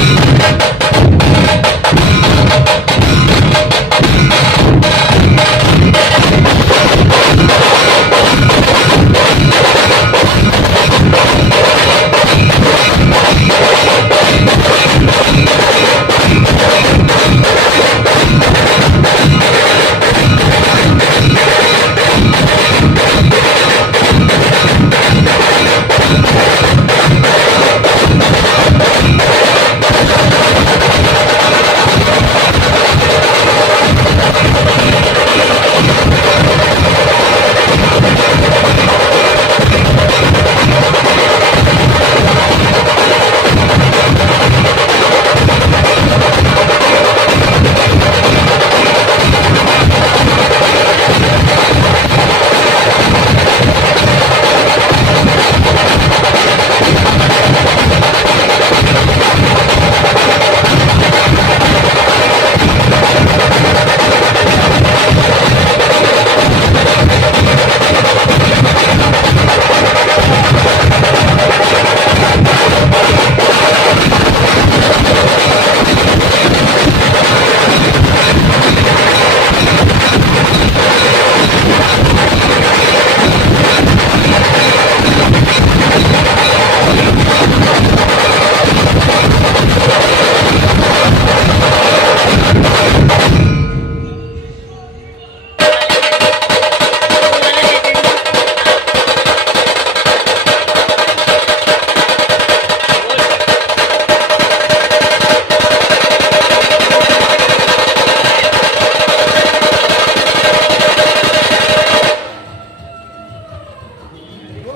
you.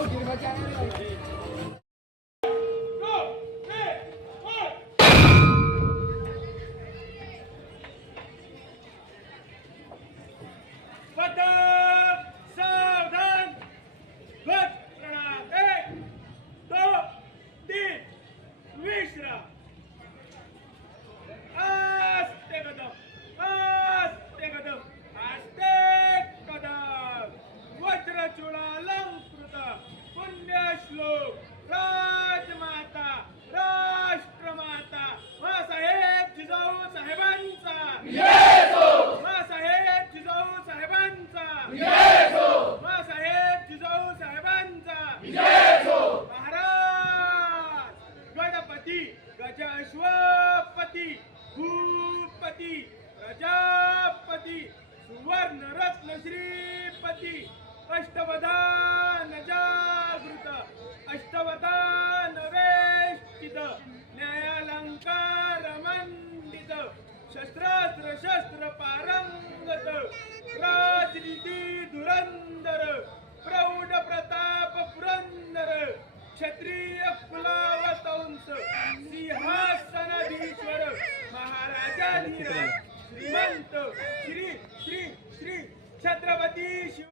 Kita cari. श्लोक. राजमाता राष्ट्रमाता मासाहेब जिजाऊ साहेबांचा. मासाहेब जिजाऊ साहेबांचा. मासाहेब जिजाऊ साहेबांचा. महाराज. गणपती गजश्वपती भूपती प्रजापती सुवर्ण रत्न श्रीपती. अष्टवदान जागृत अष्टवदान वेष्टित न्यायालंकार मंडित शस्त्रास्त्र शस्त्र पारंगत राजनीती धुरंधर प्रौढ प्रताप पुरंदर क्षत्रिय कुलावतंस सिंहासनाधीश्वर महाराजाधीराज श्रीमंत श्री श्री श्री छत्रपती शिव